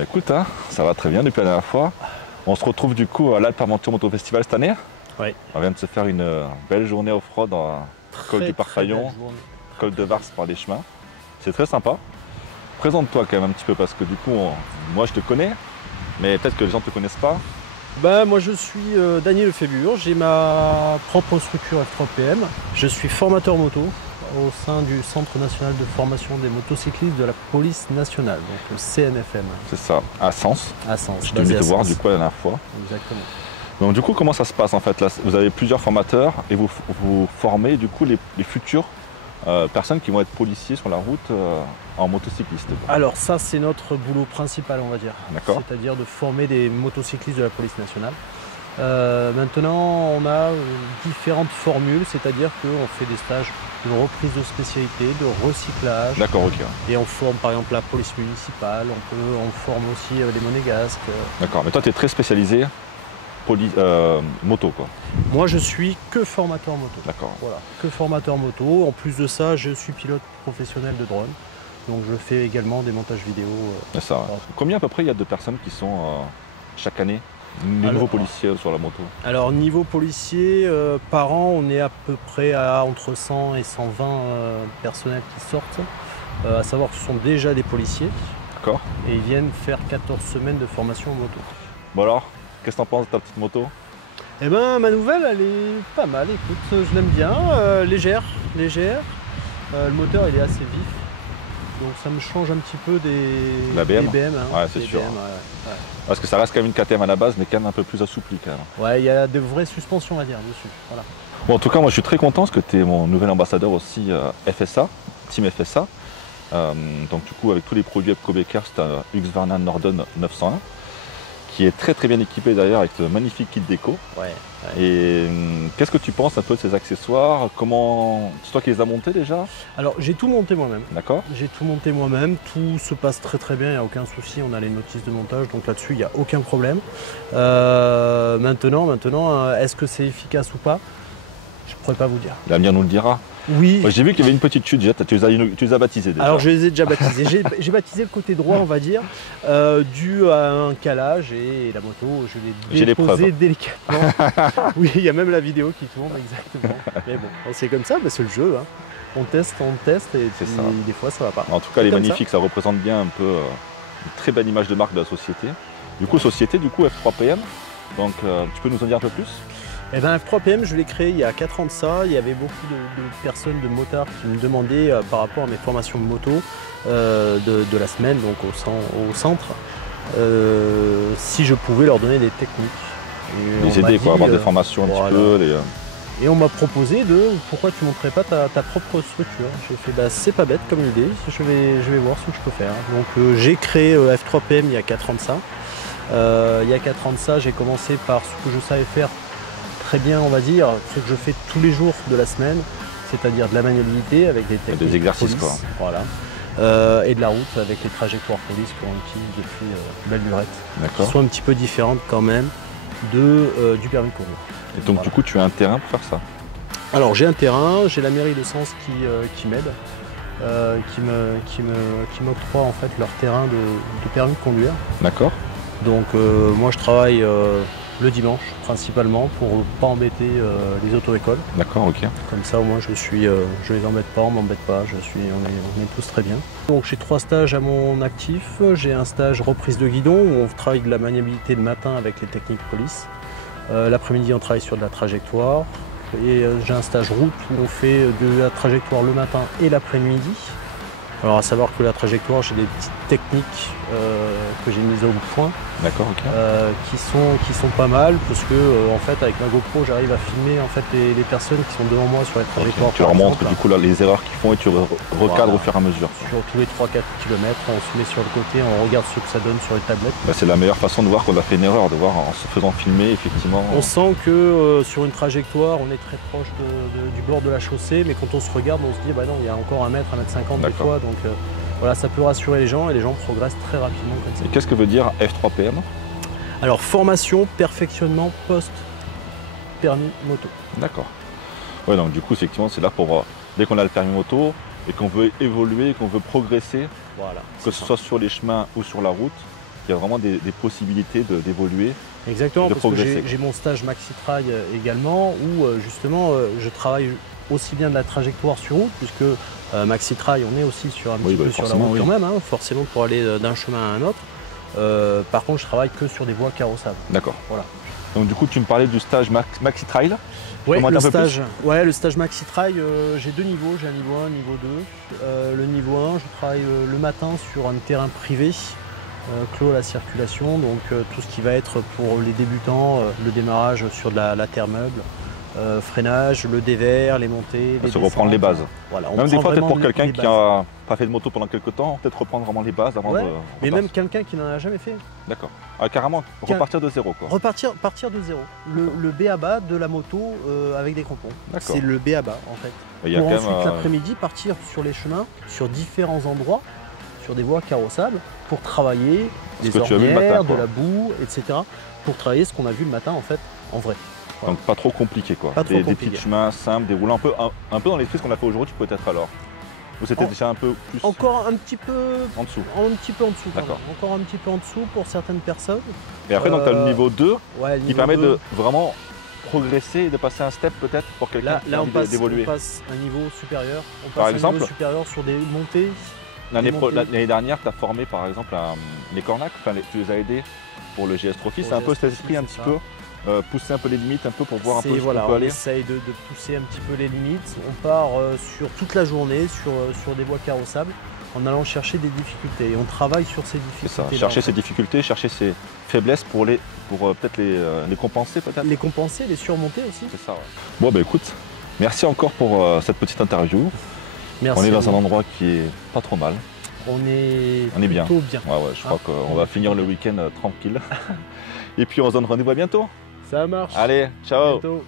Écoute, hein, ça va très bien depuis la dernière fois. On se retrouve du coup à l'Alpe-Aventure Moto Festival cette année. Oui. On vient de se faire une belle journée off-road dans col du Parpaillon, col de Vars par les chemins. C'est très sympa. Présente-toi quand même un petit peu parce que du coup, moi je te connais, mais peut-être que les gens ne te connaissent pas. Moi je suis Daniel Lefébure, j'ai ma propre structure F3PM. Je suis formateur moto au sein du Centre national de formation des motocyclistes de la police nationale, donc le CNFM. C'est ça, à Sens. À Sens. Je t'ai mis te voir du coup la dernière fois. Exactement. Donc du coup, comment ça se passe en fait là, vous avez plusieurs formateurs et vous formez du coup les futures personnes qui vont être policiers sur la route en motocycliste. Alors ça c'est notre boulot principal, on va dire. D'accord. C'est-à-dire de former des motocyclistes de la police nationale. Maintenant on a différentes formules, c'est-à-dire qu'on fait des stages de reprise de spécialité, de recyclage. D'accord, ok. Et on forme par exemple la police municipale, on forme aussi les monégasques. D'accord, mais toi tu es très spécialisé moto quoi. Moi je suis que formateur moto. D'accord. Voilà, que formateur moto. En plus de ça, je suis pilote professionnel de drone. Donc je fais également des montages vidéo. C'est ça. Voilà. Combien à peu près il y a de personnes qui sont chaque année des nouveaux policiers sur la moto? Alors niveau policier, par an, on est à peu près à entre 100 et 120 personnels qui sortent. À savoir que ce sont déjà des policiers. D'accord. Et ils viennent faire 14 semaines de formation en moto. Bon alors, qu'est-ce que t'en penses de ta petite moto? Eh ben ma nouvelle elle est pas mal, écoute, je l'aime bien, légère. Le moteur il est assez vif. Donc ça me change un petit peu des BM. Hein, ouais, c'est sûr. BM, ouais. Parce que ça reste quand même une KTM à la base, mais quand même un peu plus assoupli quand même. Ouais, il y a de vraies suspensions à dire dessus. Voilà. Bon, en tout cas, moi je suis très content parce que tu es mon nouvel ambassadeur aussi FSA, Team FSA. Donc du coup, avec tous les produits Epco Becker, c'est un Husqvarna Norden 901 qui est très bien équipé d'ailleurs avec ce magnifique kit déco. Ouais. Et qu'est-ce que tu penses un peu de ces accessoires? Comment... C'est toi qui les as montés déjà? Alors j'ai tout monté moi-même. D'accord. J'ai tout monté moi-même, tout se passe très bien, il n'y a aucun souci, on a les notices de montage, donc là-dessus il n'y a aucun problème. Maintenant, est-ce que c'est efficace ou pas? Je ne pourrais pas vous dire. L'avenir nous le dira. Oui. J'ai vu qu'il y avait une petite chute, tu les as baptisés déjà. Alors je les ai déjà baptisés. J'ai baptisé le côté droit, on va dire, dû à un calage et la moto, je l'ai déposée délicatement. Oui, il y a même la vidéo qui tourne, exactement. Mais bon, c'est comme ça, c'est le jeu. Hein. On teste et des fois ça va pas. En tout cas, elle est magnifique, ça représente bien un peu une très belle image de marque de la société. Du coup, F3PM, donc tu peux nous en dire un peu plus? Eh ben, F3PM, je l'ai créé il y a 4 ans de ça. Il y avait beaucoup de personnes, de motards qui me demandaient par rapport à mes formations de moto de la semaine, donc au centre, si je pouvais leur donner des techniques. Les aider, quoi, avoir des formations un petit peu. Et on m'a proposé pourquoi tu ne montrais pas ta propre structure. J'ai fait c'est pas bête comme idée, je vais voir ce que je peux faire. Donc j'ai créé F3PM il y a 4 ans de ça. Il y a 4 ans de ça, j'ai commencé par ce que je savais faire très bien, on va dire, ce que je fais tous les jours de la semaine, c'est-à-dire de la maniabilité avec des techniques, des exercices police, quoi. Voilà. Et de la route avec les trajectoires police qu'on utilise depuis belle lurette, qui sont un petit peu différentes quand même du permis de conduire. Et donc du coup tu as un terrain pour faire ça? Alors j'ai un terrain, j'ai la mairie de Sens qui m'aide, qui m'octroie en fait leur terrain de permis de conduire. D'accord. Donc moi je travaille le dimanche principalement pour ne pas embêter les auto-écoles. D'accord, ok. Comme ça au moins je les embête pas, on m'embête pas, on est tous très bien. Donc j'ai 3 stages à mon actif. J'ai un stage reprise de guidon où on travaille de la maniabilité le matin avec les techniques police. L'après-midi on travaille sur de la trajectoire. Et j'ai un stage route où on fait de la trajectoire le matin et l'après-midi. Alors à savoir que la trajectoire, j'ai des petites techniques que j'ai mises au point. D'accord, ok. Qui sont pas mal parce que en fait avec ma GoPro j'arrive à filmer en fait les personnes qui sont devant moi sur les trajectoires. Okay. Tu leur montres du coup les erreurs qu'ils font et tu recadres au fur et à mesure. Sur tous les 3-4 km, on se met sur le côté, on regarde ce que ça donne sur les tablettes. C'est la meilleure façon de voir qu'on a fait une erreur, de voir en se faisant filmer effectivement. On sent que sur une trajectoire on est très proche du bord de la chaussée, mais quand on se regarde on se dit bah non il y a encore 1 mètre, 1,50 m des fois, donc voilà, ça peut rassurer les gens et les gens progressent très rapidement comme ça. Et qu'est-ce que veut dire F3PM? Alors formation, perfectionnement, post-permis moto. D'accord. Ouais, donc du coup effectivement c'est là pour dès qu'on a le permis moto et qu'on veut évoluer, qu'on veut progresser, Voilà. Que ce soit sur les chemins ou sur la route, il y a vraiment des possibilités d'évoluer. Exactement, de parce que progresser, j'ai mon stage Maxi-Trail également, où justement je travaille aussi bien de la trajectoire sur route, puisque Maxi-Trail, on est aussi sur un petit peu sur la route quand même, hein, forcément pour aller d'un chemin à un autre. Par contre, je travaille que sur des voies carrossables. D'accord. Voilà. Donc du coup, tu me parlais du stage Maxi-Trail. Ouais, le stage Maxi-Trail, j'ai 2 niveaux, j'ai un niveau 1, un niveau 2. Le niveau 1, je travaille le matin sur un terrain privé, clos à la circulation, donc tout ce qui va être pour les débutants, le démarrage sur de la terre meuble, freinage, le dévers, les montées, les descentes. Reprendre les bases. Voilà, même des fois, peut-être pour quelqu'un qui n'a pas fait de moto pendant quelques temps, peut-être reprendre vraiment les bases avant de... Mais même quelqu'un qui n'en a jamais fait. D'accord. Ah, carrément, repartir de zéro, quoi. Partir de zéro. Le B à bas de la moto avec des crampons. C'est le B à bas, en fait. Il y a pour quand ensuite, même, l'après-midi, partir sur les chemins, sur différents endroits, sur des voies carrossables, pour travailler des ornières, de la boue, etc. Pour travailler ce qu'on a vu le matin, en fait, en vrai. Voilà. Donc pas trop compliqué, quoi. Des petits chemins simples, déroulants un peu dans l'esprit ce qu'on a fait aujourd'hui, peut-être alors. Ou c'était déjà un peu plus... Encore un petit peu... En dessous. Un petit peu en dessous. D'accord. Encore un petit peu en dessous pour certaines personnes. Et après, donc tu as le niveau 2 qui permet 2. de vraiment progresser et de passer un step peut-être pour quelqu'un qui a envie d'évoluer. On passe un niveau supérieur. On passe par exemple, un niveau supérieur sur des montées. L'année dernière, tu as formé par exemple les cornacs, tu les as aidés pour le GS Trophy. C'est un peu cet esprit un petit peu, pousser un peu les limites, un peu pour voir un peu ce qu'on peut aller. On essaye de pousser un petit peu les limites. On part sur toute la journée sur des voies carrossables en allant chercher des difficultés. Et on travaille sur ces difficultés. C'est ça, chercher ces difficultés, chercher ces faiblesses pour peut-être les compenser peut-être. Les compenser, les surmonter aussi. C'est ça, ouais. Bon bah écoute, merci encore pour cette petite interview. Merci. On est dans un endroit qui est pas trop mal. On est bien. bien. Ouais, je crois qu'on va finir le week-end tranquille. Et puis on se donne rendez-vous à bientôt. Ça marche. Allez, ciao. À bientôt.